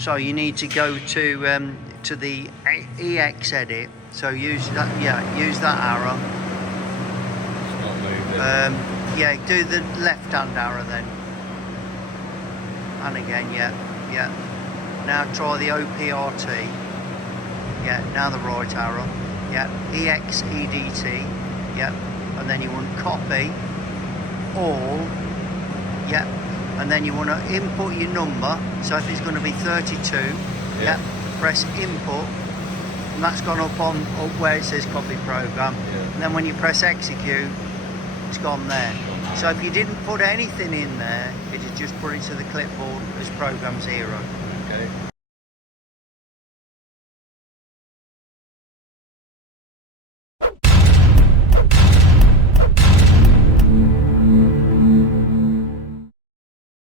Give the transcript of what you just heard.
So you need to go to the EX-EDT. So use that, use that arrow. It's not moving. Yeah, do the left-hand arrow then. And again, yeah. Now try the OPRT. Yeah, now the right arrow. Yeah, EX-EDT. Yeah, and then you want copy all. Yeah, and then you want to input your number. So if it's going to be 32, yeah, press input, and that's gone up where it says copy program. Yeah. And then when you press execute, it's gone there. So if you didn't put anything in there, it would just put it to the clipboard as program 0. Okay.